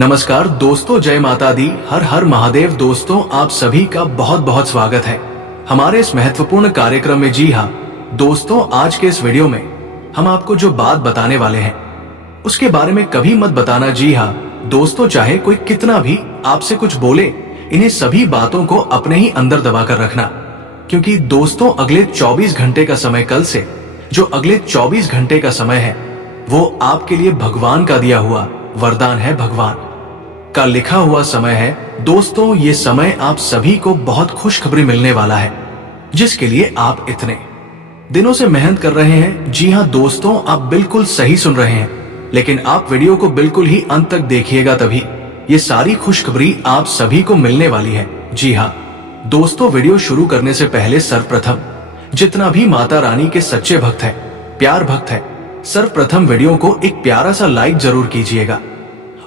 नमस्कार दोस्तों, जय माता दी, हर हर महादेव। दोस्तों, आप सभी का बहुत बहुत स्वागत है हमारे इस महत्वपूर्ण कार्यक्रम में। जी हाँ दोस्तों, आज के इस वीडियो में हम आपको जो बात बताने वाले हैं उसके बारे में कभी मत बताना। जी हाँ दोस्तों, चाहे कोई कितना भी आपसे कुछ बोले, इन्हें सभी बातों को अपने ही अंदर दबा कर रखना, क्योंकि दोस्तों अगले 24 घंटे का समय, कल से जो अगले 24 घंटे का समय है वो आपके लिए भगवान का दिया हुआ वरदान है, भगवान का लिखा हुआ समय है। दोस्तों, ये समय आप सभी को बहुत खुशखबरी मिलने वाला है, जिसके लिए आप इतने दिनों से मेहनत कर रहे हैं। जी हाँ दोस्तों, आप बिल्कुल सही सुन रहे हैं, लेकिन आप वीडियो को बिल्कुल ही अंत तक देखिएगा, तभी ये सारी खुशखबरी आप सभी को मिलने वाली है। जी हाँ दोस्तों, वीडियो शुरू करने से पहले सर्वप्रथम जितना भी माता रानी के सच्चे भक्त है, प्यार भक्त है, सर्वप्रथम वीडियो को एक प्यारा सा लाइक जरूर कीजिएगा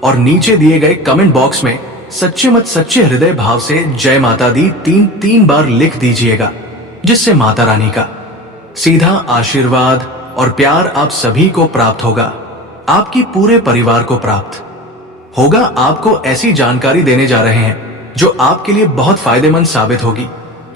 और नीचे दिए गए कमेंट बॉक्स में सच्चे मत सच्चे हृदय भाव से जय माता दी तीन बार लिख दीजिएगा, जिससे माता रानी का सीधा आशीर्वाद और प्यार आप सभी को प्राप्त होगा, आपकी पूरे परिवार को प्राप्त होगा। आपको ऐसी जानकारी देने जा रहे हैं जो आपके लिए बहुत फायदेमंद साबित होगी।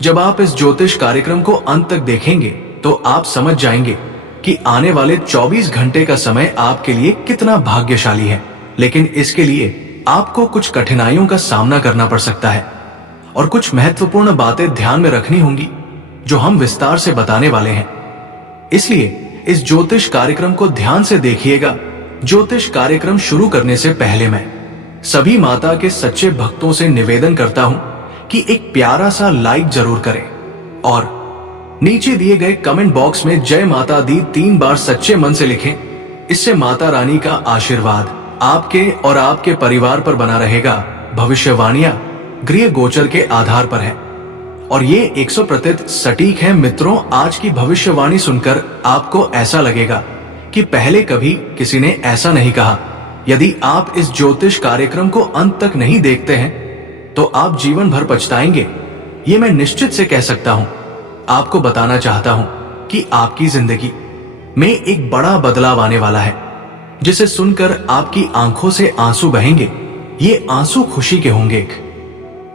जब आप इस ज्योतिष कार्यक्रम को अंत तक देखेंगे तो आप समझ जाएंगे कि आने वाले 24 घंटे का समय आपके लिए कितना भाग्यशाली है। लेकिन इसके लिए आपको कुछ कठिनाइयों का सामना करना पड़ सकता है और कुछ महत्वपूर्ण बातें ध्यान में रखनी होंगी जो हम विस्तार से बताने वाले हैं। इसलिए इस ज्योतिष कार्यक्रम को ध्यान से देखिएगा। ज्योतिष कार्यक्रम शुरू करने से पहले मैं सभी माता के सच्चे भक्तों से निवेदन करता हूं कि एक प्यारा सा लाइक जरूर करें और नीचे दिए गए कमेंट बॉक्स में जय माता दी 3 बार सच्चे मन से लिखें। इससे माता रानी का आशीर्वाद आपके और आपके परिवार पर बना रहेगा। भविष्यवाणियां गृह गोचर के आधार पर है और ये 100% सटीक है। मित्रों, आज की भविष्यवाणी सुनकर आपको ऐसा लगेगा कि पहले कभी किसी ने ऐसा नहीं कहा। यदि आप इस ज्योतिष कार्यक्रम को अंत तक नहीं देखते हैं तो आप जीवन भर पछताएंगे, ये मैं निश्चित से कह सकता हूं। आपको बताना चाहता हूं कि आपकी जिंदगी में एक बड़ा बदलाव आने वाला है, जिसे सुनकर आपकी आंखों से आंसू बहेंगे। ये आंसू खुशी के होंगे,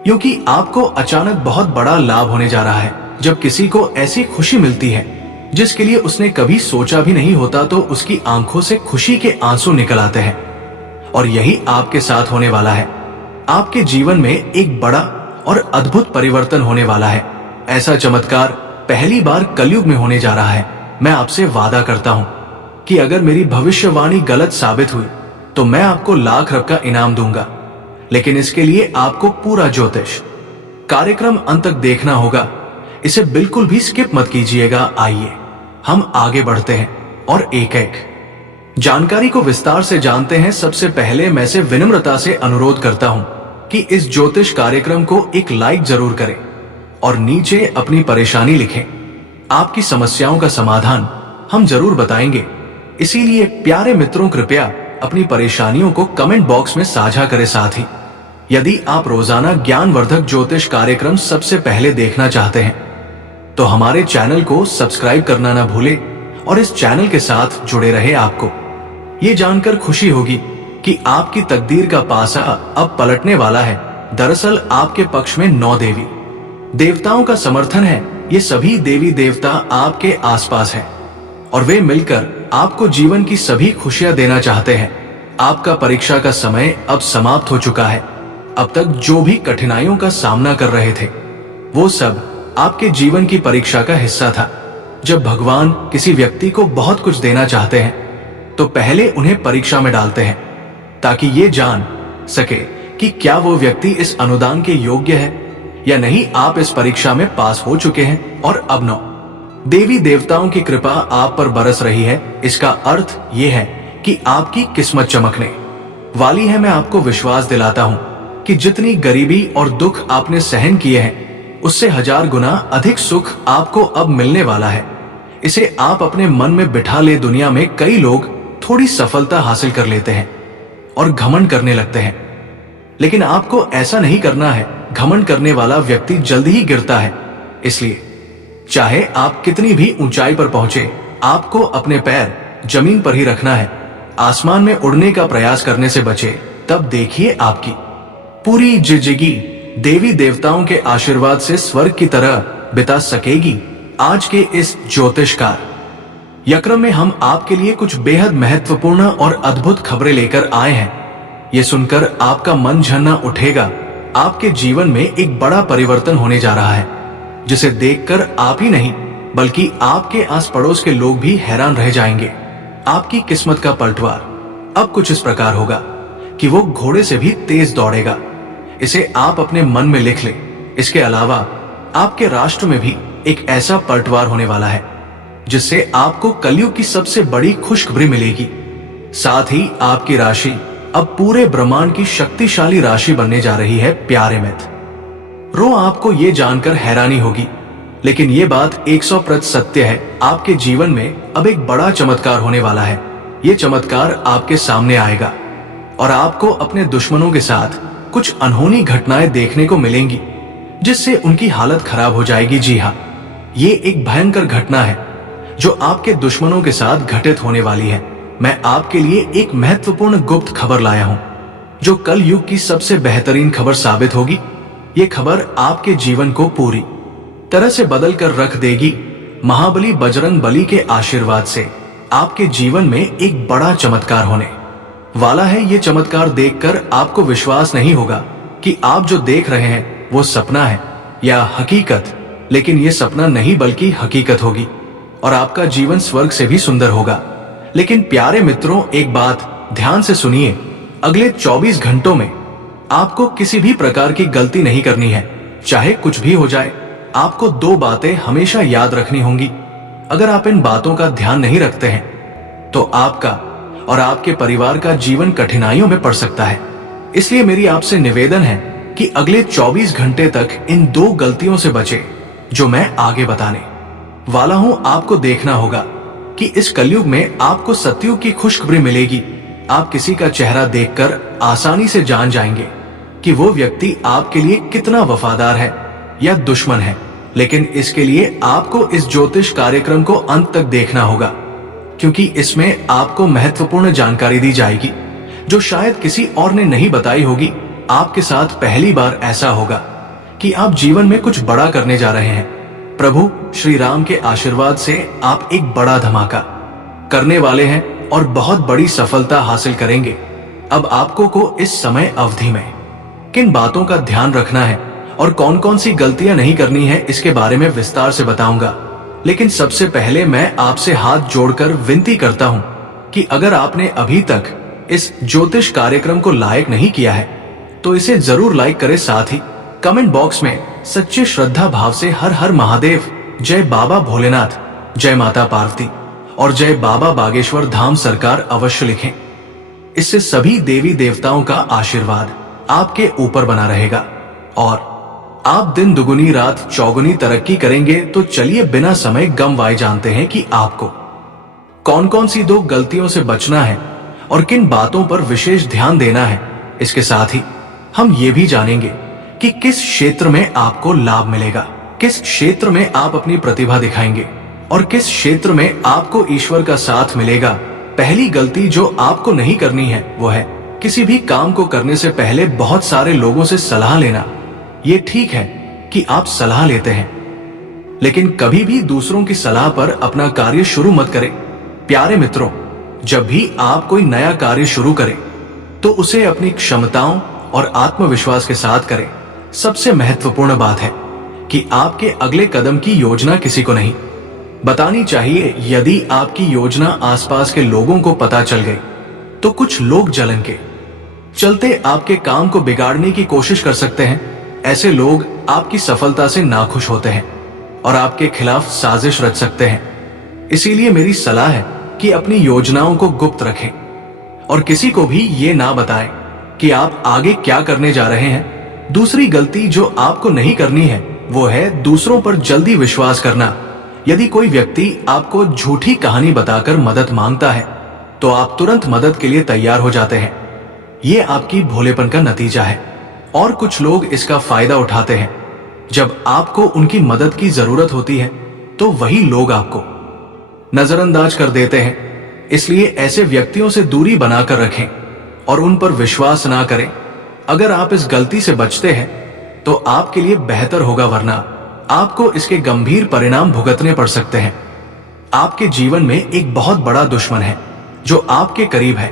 क्योंकि आपको अचानक बहुत बड़ा लाभ होने जा रहा है। जब किसी को ऐसी खुशी मिलती है जिसके लिए उसने कभी सोचा भी नहीं होता, तो उसकी आंखों से खुशी के आंसू निकल आते हैं और यही आपके साथ होने वाला है। आपके जीवन में एक बड़ा और अद्भुत परिवर्तन होने वाला है। ऐसा चमत्कार पहली बार कलयुग में होने जा रहा है। मैं आपसे वादा करता हूं कि अगर मेरी भविष्यवाणी गलत साबित हुई तो मैं आपको लाख रुपए का इनाम दूंगा, लेकिन इसके लिए आपको पूरा ज्योतिष कार्यक्रम अंत तक देखना होगा। इसे बिल्कुल भी स्किप मत कीजिएगा। आइए हम आगे बढ़ते हैं और एक एक जानकारी को विस्तार से जानते हैं। सबसे पहले मैं से विनम्रता से अनुरोध करता हूं कि इस ज्योतिष कार्यक्रम को एक लाइक जरूर करें और नीचे अपनी परेशानी लिखें। आपकी समस्याओं का समाधान हम जरूर बताएंगे, इसीलिए प्यारे मित्रों कृपया अपनी परेशानियों को कमेंट बॉक्स में साझा करें। साथ ही यदि आप रोजाना ज्ञानवर्धक ज्योतिष कार्यक्रम सबसे पहले देखना चाहते हैं तो हमारे चैनल को सब्सक्राइब करना ना भूलें और इस चैनल के साथ जुड़े रहे। आपको ये जानकर खुशी होगी कि आपकी तकदीर का पासा अब पलटने वाला है। दरअसल आपके पक्ष में 9 देवी देवताओं का समर्थन है। ये सभी देवी देवता आपके आसपास हैं और वे मिलकर आपको जीवन की सभी खुशियां देना चाहते हैं। आपका परीक्षा का समय अब समाप्त हो चुका है। अब तक जो भी कठिनाइयों का सामना कर रहे थे वो सब आपके जीवन की परीक्षा का हिस्सा था। जब भगवान किसी व्यक्ति को बहुत कुछ देना चाहते हैं तो पहले उन्हें परीक्षा में डालते हैं, ताकि ये जान सके कि क्या वो व्यक्ति इस अनुदान के योग्य है या नहीं। आप इस परीक्षा में पास हो चुके हैं और अब 9 देवी देवताओं की कृपा आप पर बरस रही है। इसका अर्थ ये है कि आपकी किस्मत चमकने वाली है। मैं आपको विश्वास दिलाता हूं कि जितनी गरीबी और दुख आपने सहन किए हैं उससे 1000 गुना अधिक सुख आपको अब मिलने वाला है। इसे आप अपने मन में बिठा ले। दुनिया में कई लोग थोड़ी सफलता हासिल कर लेते हैं और घमंड करने लगते हैं, लेकिन आपको ऐसा नहीं करना है। घमंड करने वाला व्यक्ति जल्दी ही गिरता है। इसलिए चाहे आप कितनी भी ऊंचाई पर पहुंचे, आपको अपने पैर जमीन पर ही रखना है। आसमान में उड़ने का प्रयास करने से बचे, तब देखिए आपकी पूरी जिंदगी देवी देवताओं के आशीर्वाद से स्वर्ग की तरह बिता सकेगी। आज के इस ज्योतिषकार यक्रम में हम आपके लिए कुछ बेहद महत्वपूर्ण और अद्भुत खबरें लेकर आए हैं। ये सुनकर आपका मन झरना उठेगा। आपके जीवन में एक बड़ा परिवर्तन होने जा रहा है, जिसे देखकर आप ही नहीं बल्कि आपके आस पड़ोस के लोग भी हैरान रह जाएंगे। आपकी किस्मत का पलटवार अब कुछ इस प्रकार होगा कि वो घोड़े से भी तेज दौड़ेगा। इसे आप अपने मन में लिख ले। इसके अलावा आपके राष्ट्र में भी एक ऐसा पलटवार होने वाला है जिससे आपको कलयुग की सबसे बड़ी खुशखबरी मिलेगी। साथ ही आपकी राशि अब पूरे ब्रह्मांड की शक्तिशाली राशि बनने जा रही है। प्यारे मित्र, आपको ये जानकर हैरानी होगी, लेकिन ये बात 100% सत्य है। आपके जीवन में अब एक बड़ा चमत्कार होने वाला है। ये चमत्कार आपके सामने आएगा और आपको अपने दुश्मनों के साथ कुछ अनहोनी घटनाएं देखने को मिलेंगी, जिससे उनकी हालत खराब हो जाएगी। जी हाँ, ये एक भयंकर घटना है जो आपके दुश्मनों के साथ घटित होने वाली है। मैं आपके लिए एक महत्वपूर्ण गुप्त खबर लाया हूं, जो कल युग की सबसे बेहतरीन खबर साबित होगी। ये खबर आपके जीवन को पूरी तरह से बदल कर रख देगी। महाबली बजरंग बली के आशीर्वाद से आपके जीवन में एक बड़ा चमत्कार होने वाला है। ये चमत्कार देखकर आपको विश्वास नहीं होगा कि आप जो देख रहे हैं वो सपना है या हकीकत, लेकिन ये सपना नहीं बल्कि हकीकत होगी और आपका जीवन स्वर्ग से भी सुंदर होगा। लेकिन प्यारे मित्रों, एक बात ध्यान से सुनिए। अगले 24 घंटों में आपको किसी भी प्रकार की गलती नहीं करनी है, चाहे कुछ भी हो जाए। आपको 2 बातें हमेशा याद रखनी होंगी। अगर आप इन बातों का ध्यान नहीं रखते हैं तो आपका और आपके परिवार का जीवन कठिनाइयों में पड़ सकता है। इसलिए मेरी आपसे निवेदन है कि अगले 24 घंटे तक इन 2 गलतियों से बचे जो मैं आगे बताने वाला हूं। आपको देखना होगा कि इस कलयुग में आपको सतयुग की खुशखबरी मिलेगी। आप किसी का चेहरा देखकर आसानी से जान जाएंगे कि वो व्यक्ति आपके लिए कितना वफादार है या दुश्मन है। लेकिन इसके लिए आपको इस ज्योतिष कार्यक्रम को अंत तक देखना होगा, क्योंकि इसमें आपको महत्वपूर्ण जानकारी दी जाएगी जो शायद किसी और ने नहीं बताई होगी। आपके साथ पहली बार ऐसा होगा कि आप जीवन में कुछ बड़ा करने जा रहे हैं। प्रभु श्री राम के आशीर्वाद से आप एक बड़ा धमाका करने वाले हैं और बहुत बड़ी सफलता हासिल करेंगे। अब आपको को इस समय अवधि में किन बातों का ध्यान रखना है और कौन कौन सी गलतियां नहीं करनी है, इसके बारे में विस्तार से बताऊंगा। लेकिन सबसे पहले मैं आपसे हाथ जोड़कर विनती करता हूं कि अगर आपने अभी तक इस ज्योतिष कार्यक्रम को लाइक नहीं किया है तो इसे जरूर लाइक करें। साथ ही कमेंट बॉक्स में सच्चे श्रद्धा भाव से हर हर महादेव, जय बाबा भोलेनाथ, जय माता पार्वती और जय बाबा बागेश्वर धाम सरकार अवश्य लिखें। इससे सभी देवी देवताओं का आशीर्वाद आपके ऊपर बना रहेगा और आप दिन दुगुनी रात चौगुनी तरक्की करेंगे। तो चलिए बिना समय गंवाए जानते हैं कि आपको कौन कौन सी 2 गलतियों से बचना है और किन बातों पर विशेष ध्यान देना है। इसके साथ ही हम ये भी जानेंगे कि किस क्षेत्र में आपको लाभ मिलेगा, किस क्षेत्र में आप अपनी प्रतिभा दिखाएंगे और किस क्षेत्र में आपको ईश्वर का साथ मिलेगा। पहली गलती जो आपको नहीं करनी है वो है किसी भी काम को करने से पहले बहुत सारे लोगों से सलाह लेना। ये ठीक है कि आप सलाह लेते हैं, लेकिन कभी भी दूसरों की सलाह पर अपना कार्य शुरू मत करें। प्यारे मित्रों, जब भी आप कोई नया कार्य शुरू करें तो उसे अपनी क्षमताओं और आत्मविश्वास के साथ करें। सबसे महत्वपूर्ण बात है कि आपके अगले कदम की योजना किसी को नहीं बतानी चाहिए। यदि आपकी योजना आसपास के लोगों को पता चल गई तो कुछ लोग जलन के चलते आपके काम को बिगाड़ने की कोशिश कर सकते हैं। ऐसे लोग आपकी सफलता से नाखुश होते हैं और आपके खिलाफ साजिश रच सकते हैं। इसीलिए मेरी सलाह है कि अपनी योजनाओं को गुप्त रखें और किसी को भी ये ना बताएं कि आप आगे क्या करने जा रहे हैं। दूसरी गलती जो आपको नहीं करनी है वो है दूसरों पर जल्दी विश्वास करना। यदि कोई व्यक्ति आपको झूठी कहानी बताकर मदद मांगता है तो आप तुरंत मदद के लिए तैयार हो जाते हैं। ये आपकी भोलेपन का नतीजा है और कुछ लोग इसका फायदा उठाते हैं। जब आपको उनकी मदद की जरूरत होती है तो वही लोग आपको नजरअंदाज कर देते हैं। इसलिए ऐसे व्यक्तियों से दूरी बनाकर रखें और उन पर विश्वास ना करें। अगर आप इस गलती से बचते हैं तो आपके लिए बेहतर होगा, वरना आपको इसके गंभीर परिणाम भुगतने पड़ सकते हैं। आपके जीवन में एक बहुत बड़ा दुश्मन है जो आपके करीब है।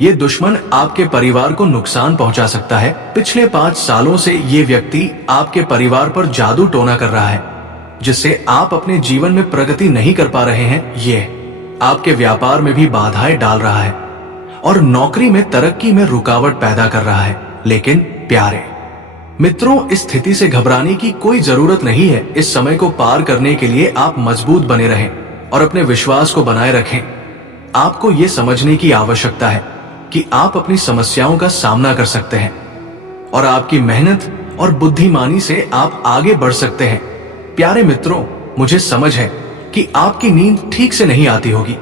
ये दुश्मन आपके परिवार को नुकसान पहुंचा सकता है। पिछले 5 सालों से ये व्यक्ति आपके परिवार पर जादू टोना कर रहा है, जिससे आप अपने जीवन में प्रगति नहीं कर पा रहे हैं। ये आपके व्यापार में भी बाधाएं डाल रहा है और नौकरी में तरक्की में रुकावट पैदा कर रहा है। लेकिन प्यारे मित्रों, इस स्थिति से घबराने की कोई जरूरत नहीं है। इस समय को पार करने के लिए आप मजबूत बने रहें और अपने विश्वास को बनाए रखें। आपको यह समझने की आवश्यकता है कि आप अपनी समस्याओं का सामना कर सकते हैं और आपकी मेहनत और बुद्धिमानी से आप आगे बढ़ सकते हैं। प्यारे मित्रों, मुझे समझ है कि आपकी नींद ठीक से नहीं आती होगी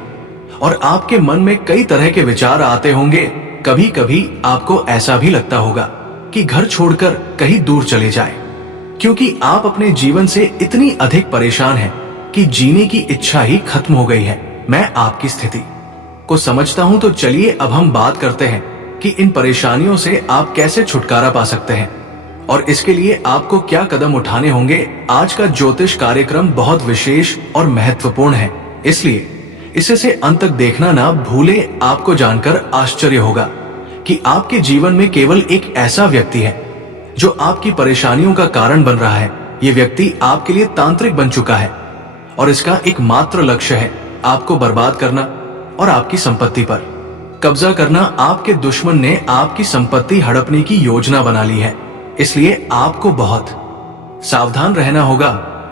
और आपके मन में कई तरह के विचार आते होंगे। कभी कभी आपको ऐसा भी लगता होगा कि घर छोड़कर कहीं दूर चले जाएं, क्योंकि आप अपने जीवन से इतनी अधिक परेशान हैं कि जीने की इच्छा ही खत्म हो गई है। मैं आपकी स्थिति को समझता हूं, तो चलिए अब हम बात करते हैं कि इन परेशानियों से आप कैसे छुटकारा पा सकते हैं और इसके लिए आपको क्या कदम उठाने होंगे। आज का ज्योतिष कार्यक्रम बहुत विशेष और महत्वपूर्ण है, इसलिए इसे से अंत तक देखना ना भूले। आपको जानकर आश्चर्य होगा कि आपके जीवन में केवल एक ऐसा व्यक्ति है जो आपकी परेशानियों का कारण बन रहा है। ये व्यक्ति आपके लिए तांत्रिक बन चुका है और इसका एकमात्र लक्ष्य है आपको बर्बाद करना और आपकी संपत्ति पर कब्जा करना। आपके दुश्मन ने आपकी संपत्ति हड़पने की योजना बना ली है, इसलिए आपको बहुत सावधान रहना होगा।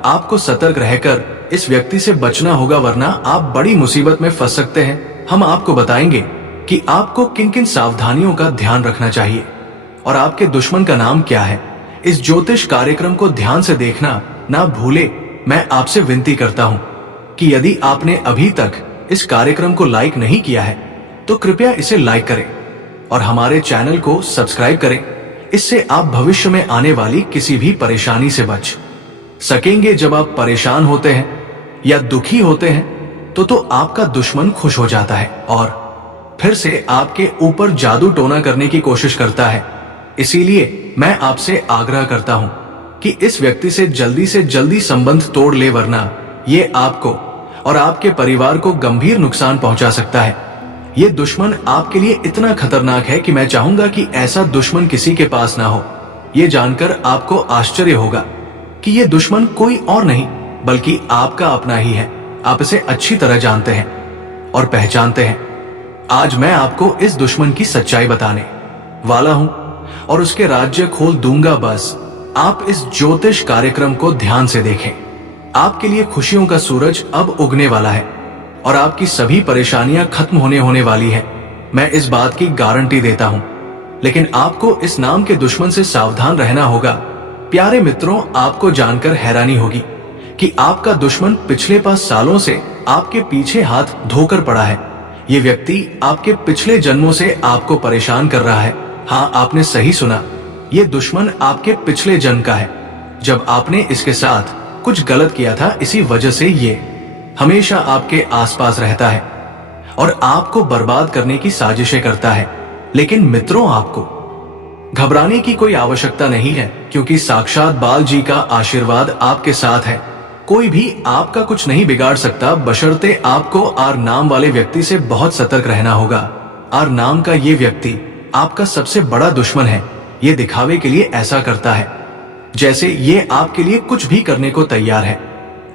आपको सतर्क रहकर इस व्यक्ति से बचना होगा, वरना आप बड़ी मुसीबत में फंस सकते हैं। हम आपको बताएंगे कि आपको किन किन सावधानियों का ध्यान रखना चाहिए और आपके दुश्मन का नाम क्या है। इस ज्योतिष कार्यक्रम को ध्यान से देखना ना भूले। मैं आपसे विनती करता हूं कि यदि आपने अभी तक इस कार्यक्रम को लाइक नहीं किया है तो कृपया इसे लाइक करें और हमारे चैनल को सब्सक्राइब करें। इससे आप भविष्य में आने वाली किसी भी परेशानी से बच सकेंगे। जब आप परेशान होते हैं या दुखी होते हैं तो आपका दुश्मन खुश हो जाता है और फिर से आपके ऊपर जादू टोना करने की कोशिश करता है। इसीलिए मैं आपसे आग्रह करता हूं कि इस व्यक्ति से जल्दी संबंध तोड़ ले, वरना ये आपको और आपके परिवार को गंभीर नुकसान पहुंचा सकता है। ये दुश्मन आपके लिए इतना खतरनाक है कि मैं चाहूंगा कि ऐसा दुश्मन किसी के पास ना हो। ये जानकर आपको आश्चर्य होगा कि ये दुश्मन कोई और नहीं बल्कि आपका अपना ही है। आप इसे अच्छी तरह जानते हैं और पहचानते हैं। आज मैं आपको इस दुश्मन की सच्चाई बताने वाला हूं और उसके राज्य खोल दूंगा। बस आप इस ज्योतिष कार्यक्रम को ध्यान से देखें। आपके लिए खुशियों का सूरज अब उगने वाला है और आपकी सभी परेशानियां खत्म होने वाली है। मैं इस बात की गारंटी देता हूं, लेकिन आपको इस नाम के दुश्मन से सावधान रहना होगा। प्यारे मित्रों, आपको जानकर हैरानी होगी कि आपका दुश्मन पिछले 5 सालों से आपके पीछे हाथ धोकर पड़ा है। ये व्यक्ति आपके पिछले जन्मों से आपको परेशान कर रहा है। हाँ, आपने सही सुना, ये दुश्मन आपके पिछले जन्म का है। जब आपने इसके साथ कुछ गलत किया था, इसी वजह से ये हमेशा आपके आसपास रहता है और आपको बर्बाद करने की साजिशें करता है। लेकिन मित्रों, आपको घबराने की कोई आवश्यकता नहीं है, क्योंकि साक्षात बाल जी का आशीर्वाद आपके साथ है। कोई भी आपका कुछ नहीं बिगाड़ सकता, बशर्ते आपको आर नाम वाले व्यक्ति से बहुत सतर्क रहना होगा। आर नाम का ये व्यक्ति आपका सबसे बड़ा दुश्मन है। ये दिखावे के लिए ऐसा करता है जैसे ये आपके लिए कुछ भी करने को तैयार है,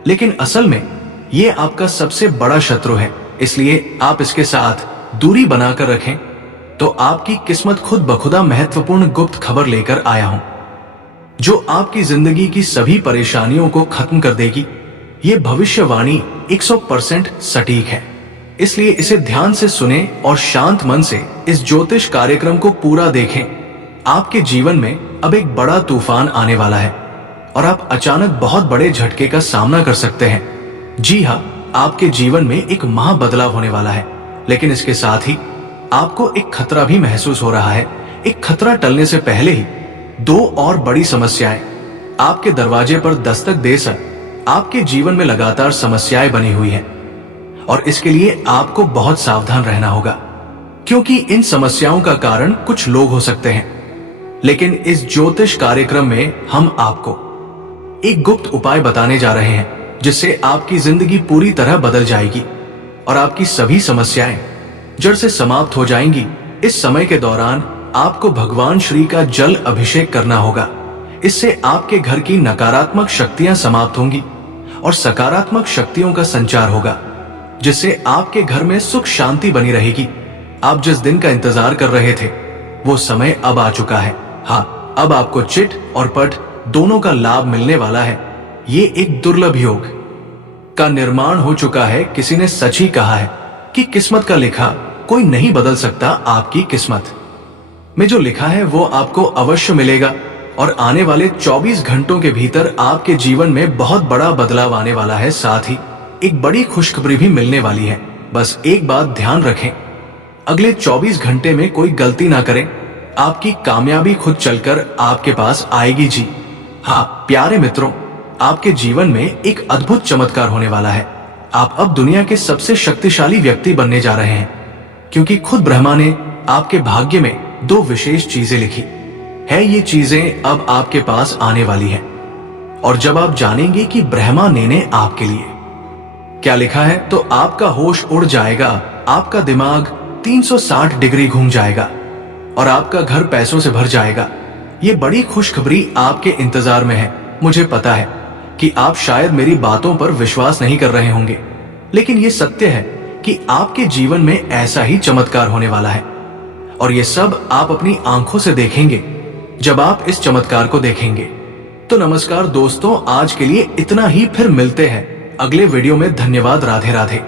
लेकिन असल में ये आपका सबसे बड़ा शत्रु है। इसलिए आप इसके साथ दूरी बनाकर रखें। तो आपकी किस्मत खुद बखुदा महत्वपूर्ण गुप्त खबर लेकर आया हूं, जो आपकी जिंदगी की सभी परेशानियों को खत्म कर देगी। ये भविष्यवाणी 100% सटीक है, इसलिए इसे ध्यान से सुने और शांत मन से इस ज्योतिष कार्यक्रम को पूरा देखें। आपके जीवन में अब एक बड़ा तूफान आने वाला है और आप अचानक बहुत बड़े झटके का सामना कर सकते हैं। जी हाँ, आपके जीवन में एक महा बदलाव होने वाला है, लेकिन इसके साथ ही आपको एक खतरा भी महसूस हो रहा है। एक खतरा टलने से पहले ही 2 और बड़ी समस्याएं आपके दरवाजे पर दस्तक दे आपके जीवन में लगातार समस्याएं बनी हुई हैं और इसके लिए आपको बहुत सावधान रहना होगा। क्योंकि इन समस्याओं का कारण कुछ लोग हो सकते हैं। लेकिन इस ज्योतिष कार्यक्रम में हम आपको एक गुप्त उपाय बताने जा रहे हैं, जिससे आपकी जिंदगी पूरी तरह बदल जाएगी और आपकी सभी समस्याएं जड़ से समाप्त हो जाएंगी। इस समय के दौरान आपको भगवान श्री का जल अभिषेक करना होगा। इससे आपके घर की नकारात्मक शक्तियां समाप्त होंगी और सकारात्मक शक्तियों का संचार होगा, जिससे आपके घर में सुख शांति बनी रहेगी। आप जिस दिन का इंतजार कर रहे थे, वो समय अब आ चुका है। हाँ, अब आपको चिट और पट दोनों का लाभ मिलने वाला है। ये एक दुर्लभ योग का निर्माण हो चुका है। किसी ने सच ही कहा है कि किस्मत का लिखा कोई नहीं बदल सकता। आपकी किस्मत में जो लिखा है वो आपको अवश्य मिलेगा और आने वाले 24 घंटों के भीतर आपके जीवन में बहुत बड़ा बदलाव आने वाला है। साथ ही एक बड़ी खुशखबरी भी मिलने वाली है। बस एक बात ध्यान रखें, अगले 24 घंटे में कोई गलती ना करें। आपकी कामयाबी खुद चलकर आपके पास आएगी जी। हाँ प्यारे मित्रों, आपके जीवन में एक अद्भुत चमत्कार होने वाला है। आप अब दुनिया के सबसे शक्तिशाली व्यक्ति बनने जा रहे हैं, क्योंकि खुद ब्रह्मा ने आपके भाग्य में 2 विशेष चीजें लिखी है। ये चीजें अब आपके पास आने वाली हैं और जब आप जानेंगे कि ब्रह्मा ने आपके लिए क्या लिखा है, तो आपका होश उड़ जाएगा, आपका दिमाग 360 डिग्री घूम जाएगा और आपका घर पैसों से भर जाएगा। ये बड़ी खुशखबरी आपके इंतजार में है। मुझे पता है कि आप शायद मेरी बातों पर विश्वास नहीं कर रहे होंगे, लेकिन ये सत्य है कि आपके जीवन में ऐसा ही चमत्कार होने वाला है और ये सब आप अपनी आंखों से देखेंगे जब आप इस चमत्कार को देखेंगे। तो नमस्कार दोस्तों, आज के लिए इतना ही। फिर मिलते हैं अगले वीडियो में। धन्यवाद। राधे राधे।